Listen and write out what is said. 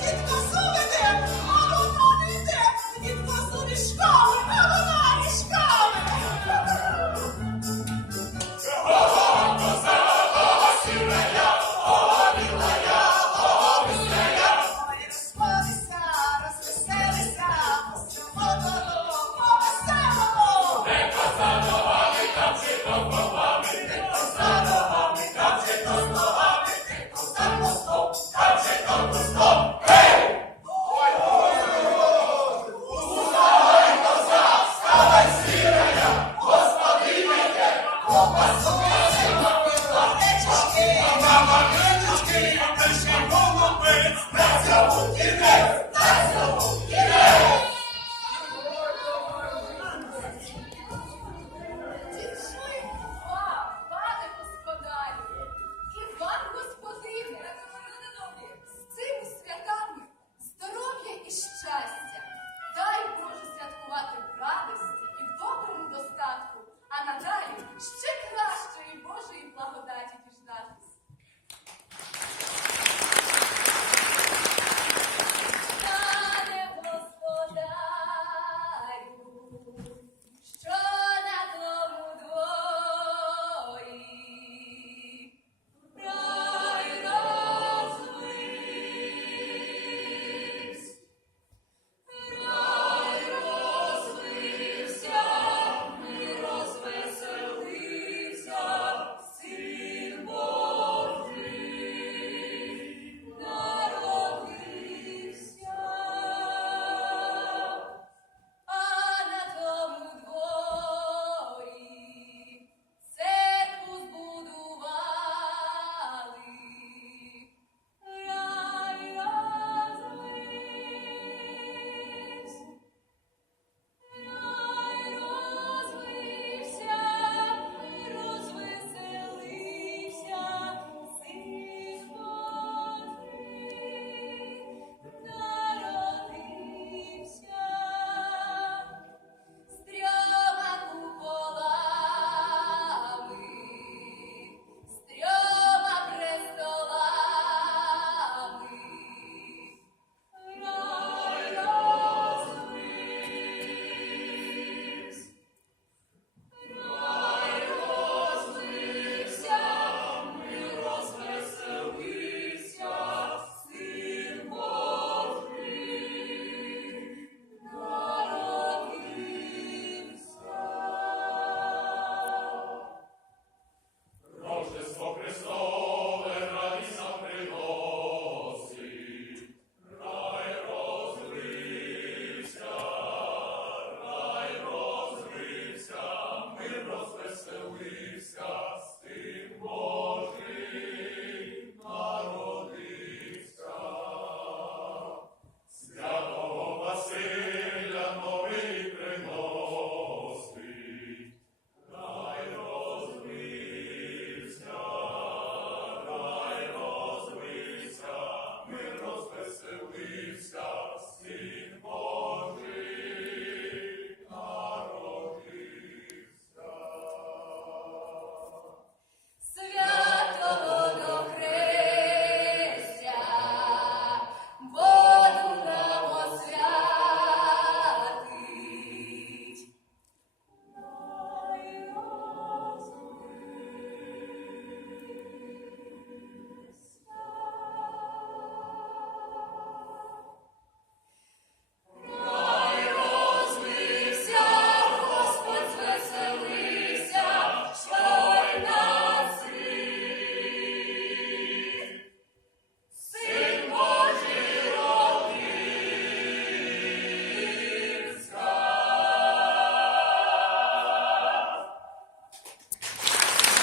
you